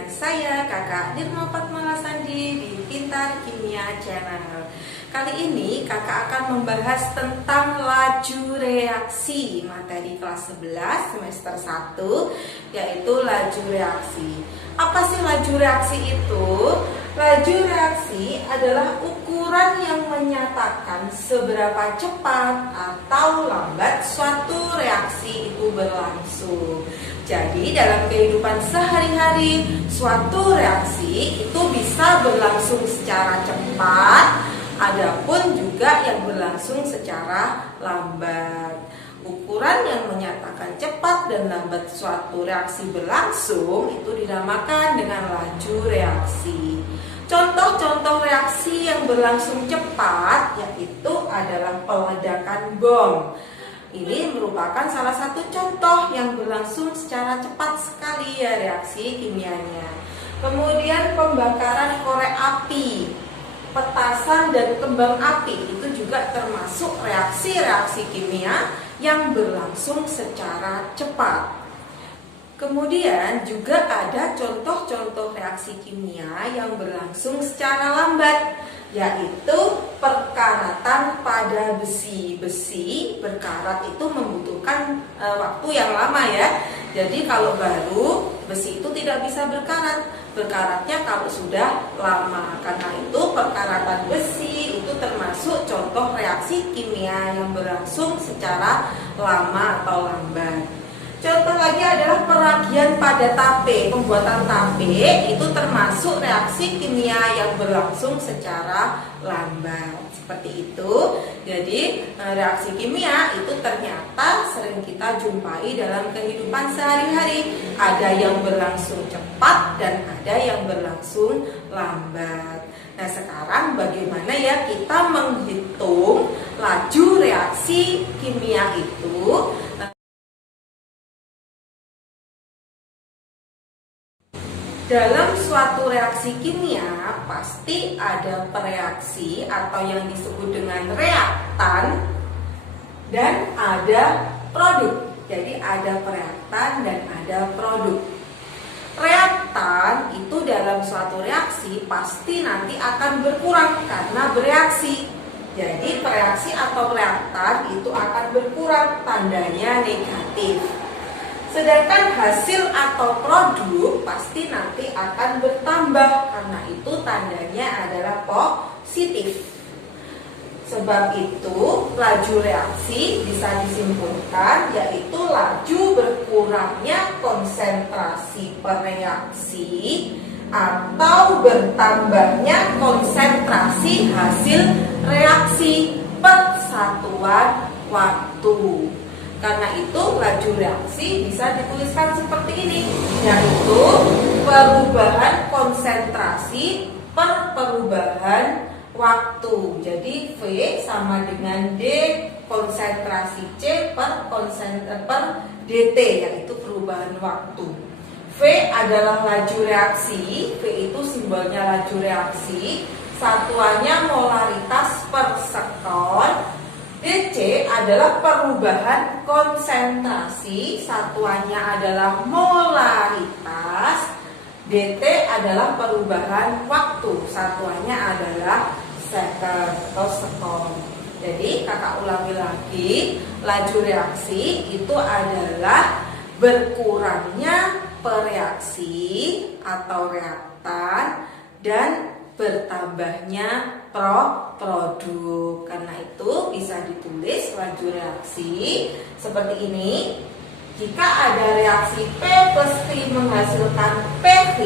dengan saya Kakak Nirma Fatmala Sandi di Pintar Kimia Channel. Kali ini kakak akan membahas tentang laju reaksi materi kelas 11 semester 1, yaitu laju reaksi. Apa sih laju reaksi itu? Laju reaksi adalah ukuran yang menyatakan seberapa cepat atau lambat suatu reaksi itu berlangsung. Jadi dalam kehidupan sehari-hari, suatu reaksi itu bisa berlangsung secara cepat, adapun juga yang berlangsung secara lambat. Ukuran yang menyatakan cepat dan lambat suatu reaksi berlangsung itu dinamakan dengan laju reaksi. Contoh-contoh reaksi yang berlangsung cepat yaitu adalah peledakan bom. Ini merupakan salah satu contoh yang berlangsung secara cepat sekali ya reaksi kimianya. Kemudian pembakaran korek api, petasan dan kembang api itu juga termasuk reaksi-reaksi kimia yang berlangsung secara cepat. Kemudian juga ada contoh-contoh reaksi kimia yang berlangsung secara lambat, yaitu perkaratan pada besi. Besi berkarat itu membutuhkan waktu yang lama ya. Jadi kalau baru, besi itu tidak bisa berkarat. Berkaratnya kalau sudah lama. Karena itu perkaratan besi itu termasuk contoh reaksi kimia yang berlangsung secara lama atau lambat. Contoh lagi adalah peragian pada tape. Pembuatan tape itu termasuk reaksi kimia yang berlangsung secara lambat. Seperti itu. Jadi reaksi kimia itu ternyata sering kita jumpai dalam kehidupan sehari-hari. Ada yang berlangsung cepat dan ada yang berlangsung lambat. Nah sekarang bagaimana ya kita menghitung laju reaksi kimia itu? Dalam suatu reaksi kimia pasti ada pereaksi atau yang disebut dengan reaktan dan ada produk. Jadi ada pereaktan dan ada produk. Reaktan itu dalam suatu reaksi pasti nanti akan berkurang karena bereaksi. Jadi pereaksi atau reaktan itu akan berkurang, tandanya negatif. Sedangkan hasil atau produk pasti nanti akan bertambah, karena itu tandanya adalah positif. Sebab itu laju reaksi bisa disimpulkan yaitu laju berkurangnya konsentrasi pereaksi atau bertambahnya konsentrasi hasil reaksi per satuan waktu. Karena itu laju reaksi bisa dituliskan seperti ini, yaitu perubahan konsentrasi per perubahan waktu. Jadi V sama dengan D konsentrasi C per DT, yaitu perubahan waktu. V adalah laju reaksi, V itu simbolnya laju reaksi, satuannya molaritas per sekon. DC adalah perubahan konsentrasi, satuannya adalah molaritas. DT adalah perubahan waktu, satuannya adalah second atau sekon. Jadi kakak ulangi lagi, laju reaksi itu adalah berkurangnya pereaksi atau reaktan dan bertambahnya produk. Karena itu bisa ditulis laju reaksi seperti ini. Jika ada reaksi P plus T menghasilkan PV,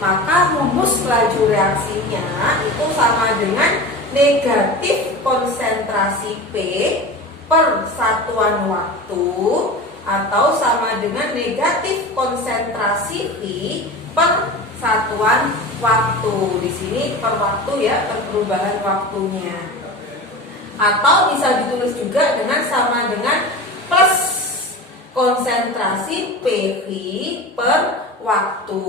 maka rumus laju reaksinya itu sama dengan negatif konsentrasi P per satuan waktu atau sama dengan negatif konsentrasi V per satuan waktu. Di sini per waktu ya, per perubahan waktunya. Atau bisa ditulis juga dengan sama dengan plus konsentrasi PV per waktu.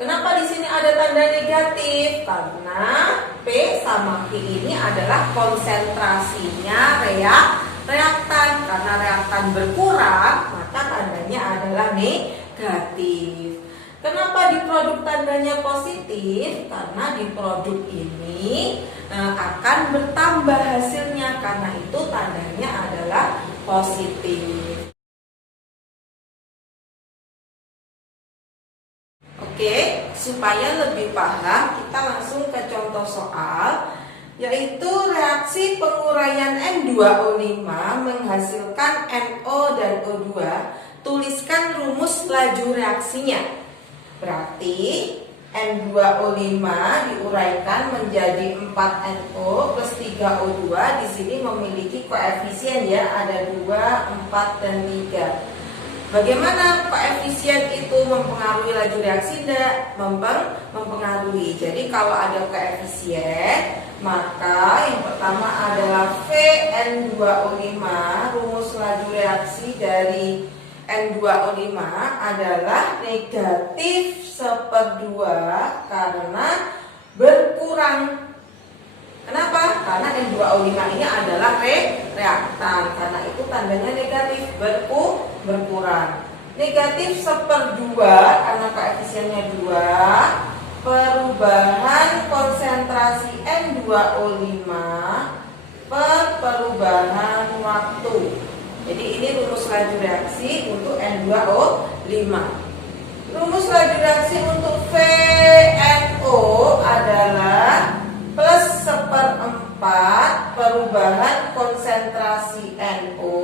Kenapa di sini ada tanda negatif? Karena P sama V ini adalah konsentrasinya reaktan. Karena reaktan berkurang, maka tandanya adalah negatif. Kenapa Kenapa di produk tandanya positif? Karena di produk ini akan bertambah hasilnya, karena itu tandanya adalah positif. Oke, supaya lebih paham, kita langsung ke contoh soal, yaitu reaksi penguraian N2O5 menghasilkan NO dan O2. Tuliskan rumus laju reaksinya. Berarti N2O5 diuraikan menjadi 4NO plus 3O2. Di sini memiliki koefisien ya, ada 2, 4, dan 3. Bagaimana koefisien itu mempengaruhi laju reaksi? Tidak mempengaruhi. Jadi kalau ada koefisien, maka yang pertama adalah VN2O5. Rumus laju reaksi dari N2O5 adalah negatif 1/2 karena berkurang. Kenapa? Karena N2O5 ini adalah reaktan. Karena itu tandanya negatif, berkurang. Negatif 1/2 karena koefisiennya 2. Perubahan konsentrasi N2O5 per perubahan waktu. Jadi ini rumus laju reaksi untuk N2O5. Rumus laju reaksi untuk VNO adalah plus 1/4 perubahan konsentrasi NO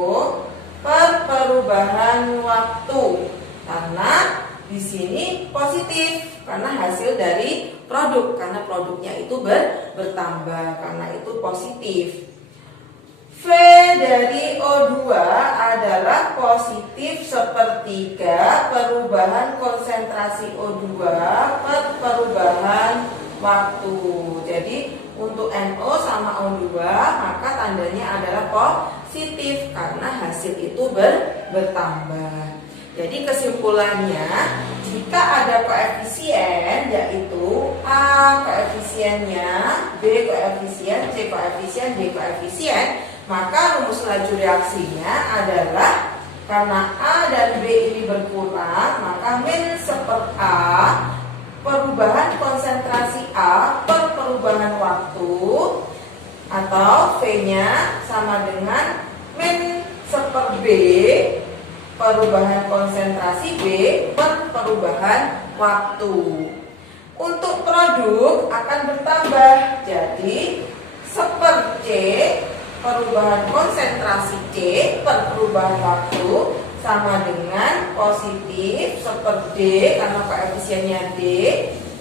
per perubahan waktu. Karena di sini positif karena hasil dari produk, karena produknya itu bertambah, karena itu positif. V dari O2 adalah positif 1/3 perubahan konsentrasi O2 per perubahan waktu. Jadi untuk NO sama O2 maka tandanya adalah positif karena hasil itu bertambah. Jadi kesimpulannya, jika ada koefisien yaitu A koefisiennya, B koefisien, C koefisien, D koefisien, maka rumus laju reaksinya adalah karena A dan B ini berkurang, maka min 1/A perubahan konsentrasi A per perubahan waktu, atau V-nya sama dengan min 1/B perubahan konsentrasi B per perubahan waktu. Untuk produk akan bertambah, jadi 1/C perubahan konsentrasi C per perubahan waktu sama dengan positif 1/D karena koefisiennya D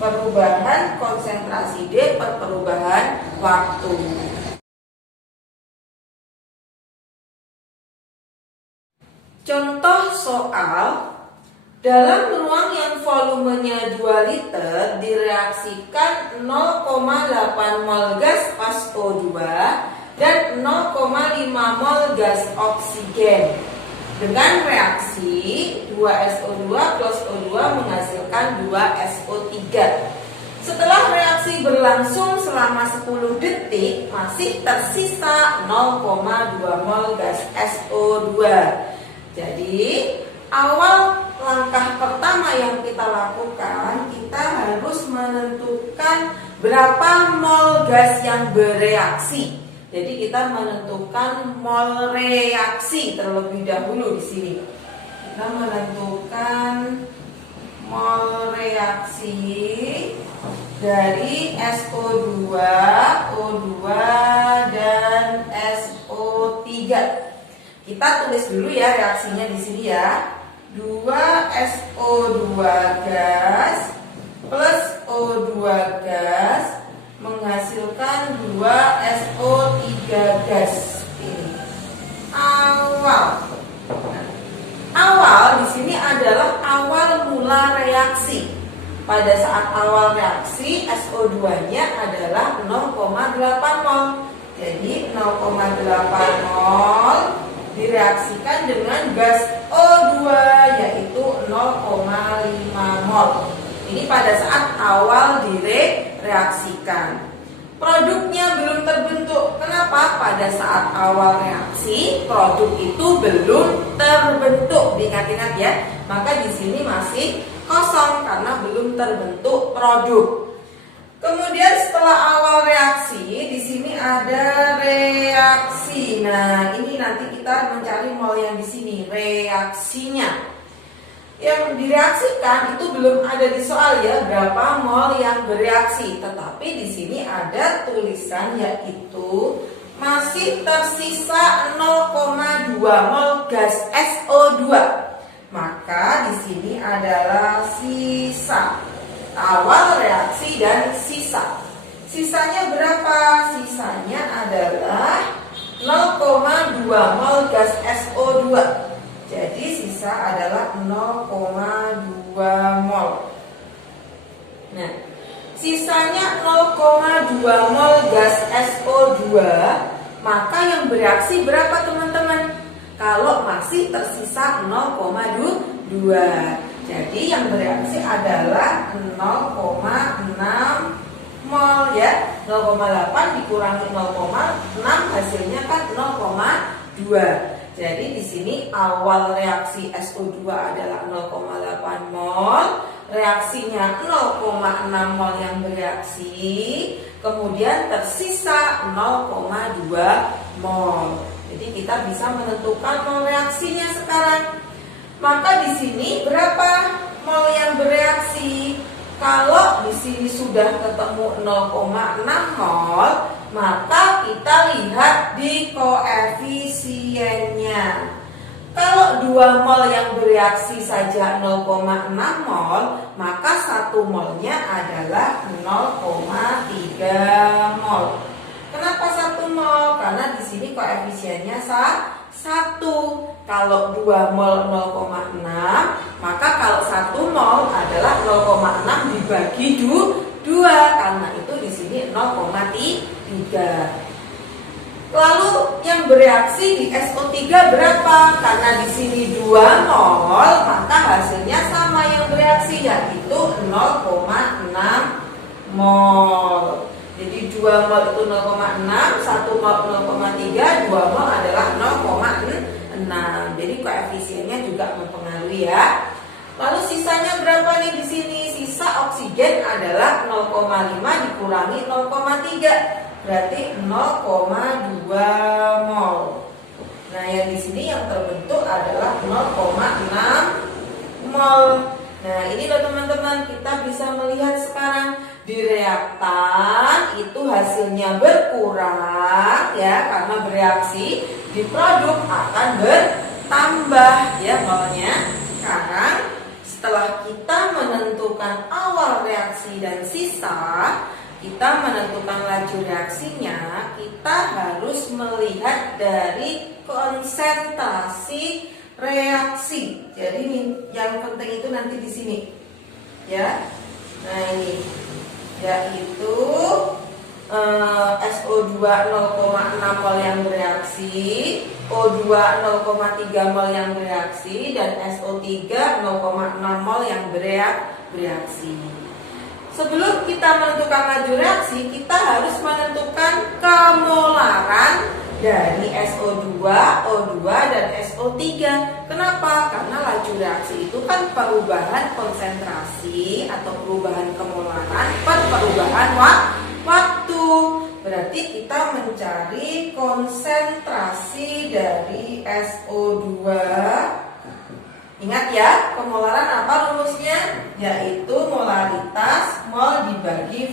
perubahan konsentrasi D per perubahan waktu. Contoh soal, dalam ruang yang volumenya 2 liter direaksikan 0,8 mol gas O2 dan 0,5 mol gas oksigen. Dengan reaksi 2SO2 plus O2 menghasilkan 2SO3. Setelah reaksi berlangsung selama 10 detik, masih tersisa 0,2 mol gas SO2. Jadi, awal langkah pertama yang kita lakukan, kita harus menentukan berapa mol gas yang bereaksi. Jadi kita menentukan mol reaksi terlebih dahulu di sini. Kita menentukan mol reaksi dari SO2, O2 dan SO3. Kita tulis dulu ya reaksinya di sini ya. 2SO2 gas plus O2 gas menghasilkan 2SO3 gas. Ini awal di sini adalah awal mula reaksi. Pada saat awal reaksi SO2-nya adalah 0,8 mol. Jadi 0,8 mol direaksikan dengan gas O2 yaitu 0,5 mol. Ini pada saat awal direaksikan. Produknya belum terbentuk. Kenapa? Pada saat awal reaksi produk itu belum terbentuk. Diingat-ingat ya. Maka di sini masih kosong karena belum terbentuk produk. Kemudian setelah awal reaksi, di sini ada reaksi. Nah, ini nanti kita mencari mol yang di sini, reaksinya. Yang direaksikan itu belum ada di soal ya, berapa mol yang bereaksi. Tetapi di sini ada tulisan yaitu masih tersisa 0,2 mol gas SO2. Maka di sini adalah sisa. Awal reaksi dan sisa. Sisanya berapa? Sisanya adalah 0,2 mol gas SO2. Jadi sisa adalah 0,2 mol. Nah, sisanya 0,2 mol gas SO2, maka yang bereaksi berapa teman-teman? Kalau masih tersisa 0,2. Jadi yang bereaksi adalah 0,6 mol ya. 0,8 dikurangi 0,6 hasilnya kan 0,2. Jadi di sini awal reaksi SO2 adalah 0,8 mol, reaksinya 0,6 mol yang bereaksi, kemudian tersisa 0,2 mol. Jadi kita bisa menentukan mol reaksinya sekarang. Maka di sini berapa mol yang bereaksi? Kalau di sini sudah ketemu 0,6 mol, maka kita lihat di koefisiennya. Kalau 2 mol yang bereaksi saja 0,6 mol, maka 1 molnya adalah 0,3 mol. Kenapa 1 mol? Karena di sini koefisiennya 1. Kalau 2 mol 0,6, maka kalau 1 mol adalah 0,6 dibagi 2, karena itu di sini 0,3. Lalu yang bereaksi di SO3 berapa? Karena di sini 2 mol, maka hasilnya sama yang bereaksi yaitu 0,6 mol. Jadi 2 mol itu 0,6, 1 mol 0,3, 2 mol adalah 0,6. Jadi koefisiennya juga mempengaruhi ya. Lalu sisanya berapa nih di sini? Sisa oksigen adalah 0,5 dikurangi 0,3. Berarti 0,2 mol. Nah, yang di sini yang terbentuk adalah 0,6 mol. Nah, ini loh teman-teman, kita bisa melihat sekarang di reaktan itu hasilnya berkurang ya karena bereaksi, di produk akan bertambah ya molnya. Sekarang setelah kita menentukan awal reaksi dan sisa, kita menentukan laju reaksinya, kita harus melihat dari konsentrasi reaksi. Jadi yang penting itu nanti di sini ya. Nah, ini yaitu SO2 0,6 mol yang bereaksi, O2 0,3 mol yang bereaksi, dan SO3 0,6 mol yang bereaksi. Sebelum kita menentukan laju reaksi, kita harus menentukan kemolaran dari SO2, O2, dan SO3. Kenapa? Karena laju reaksi itu kan perubahan konsentrasi atau perubahan kemolaran per perubahan waktu. Berarti kita mencari konsentrasi dari SO2. Ingat ya, kemolaran apa rumusnya? Yaitu molaritas mol dibagi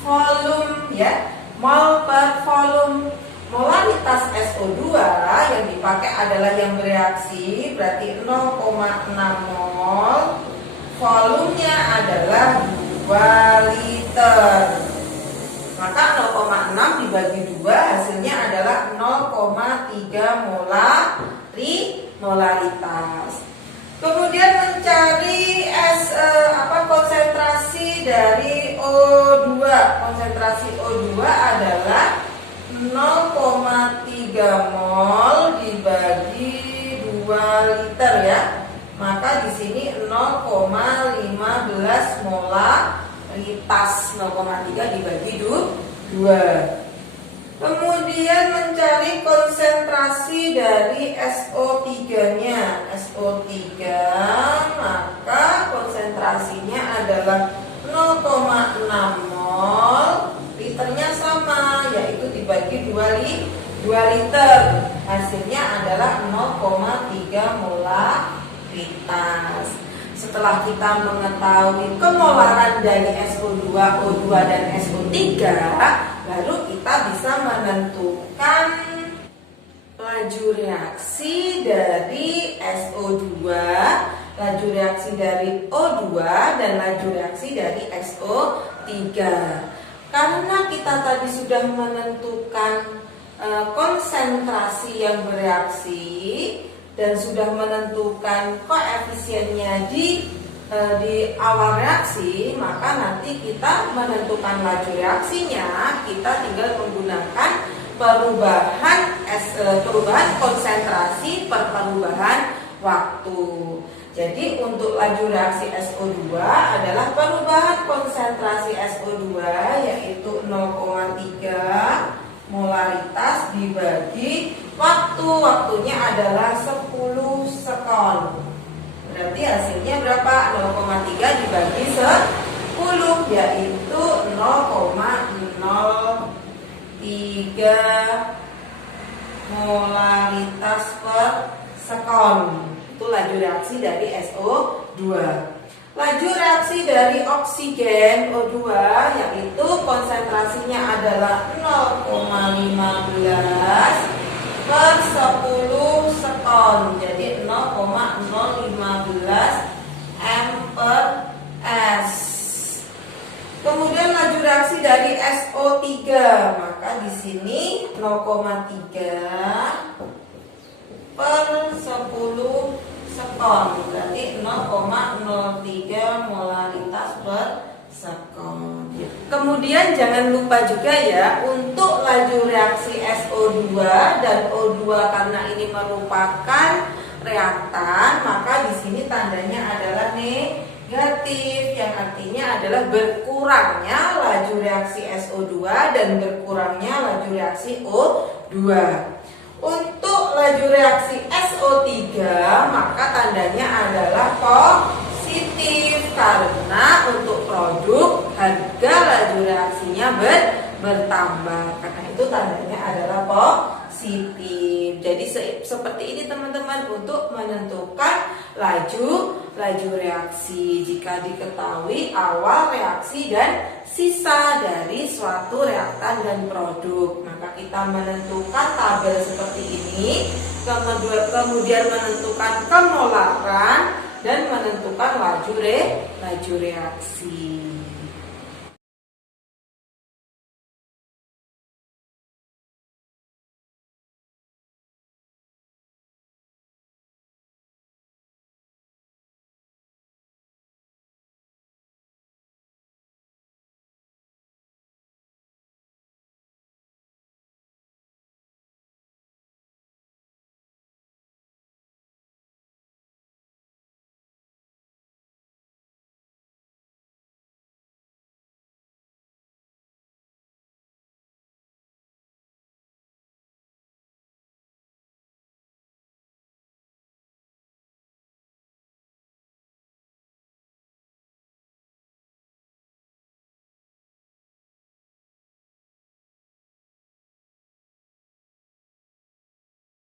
volume ya. Mol per volume. Molaritas SO2 yang dipakai adalah yang bereaksi, berarti 0,6 mol. Volumenya adalah 2 liter. Maka 0,6 dibagi 2 hasilnya adalah 0,3 molaritas. Kemudian mencari konsentrasi dari O2. Konsentrasi O2 adalah 0,3 mol dibagi 2 liter ya. Maka di sini 0,15 molaritas. 0,3 dibagi 2. Kemudian mencari konsentrasi dari SO3-nya. SO3 maka konsentrasi konsentrasinya adalah 0,6 mol, liternya sama, yaitu dibagi 2 liter, hasilnya adalah 0,3 molaritas. Setelah kita mengetahui kemolaran dari SO2, O2, dan SO3, baru kita bisa menentukan laju reaksi dari SO2, laju reaksi dari O2, dan laju reaksi dari SO3. Karena kita tadi sudah menentukan konsentrasi yang bereaksi dan sudah menentukan koefisiennya di awal reaksi, maka nanti kita menentukan laju reaksinya, kita tinggal menggunakan perubahan konsentrasi per perubahan waktu. Jadi untuk laju reaksi SO2 adalah perubahan konsentrasi SO2 yaitu 0,3 molaritas dibagi waktunya adalah 10 sekon. Berarti hasilnya berapa? 0,3 dibagi 10 yaitu 0,03 molaritas per sekon. Itu laju reaksi dari SO2. Laju reaksi dari oksigen O2 yaitu konsentrasinya adalah 0,15 per 10 sekon. Jadi 0,015 m per s. Kemudian laju reaksi dari SO3, maka di sini 0,3 per 10 sekon, berarti 0,03 molaritas per sekon. Kemudian jangan lupa juga ya untuk laju reaksi SO2 dan O2 karena ini merupakan reaktan, maka di sini tandanya adalah negatif, yang artinya adalah berkurangnya laju reaksi SO2 dan berkurangnya laju reaksi O2. Untuk laju reaksi SO3 maka tandanya adalah positif karena untuk produk harga laju reaksinya bertambah. Karena itu tandanya adalah positif. Jadi seperti ini teman-teman untuk menentukan laju reaksi. Jika diketahui awal reaksi dan sisa dari suatu reaktan dan produk, maka kita menentukan tabel seperti ini, kemudian menentukan kemolaran dan menentukan laju reaksi.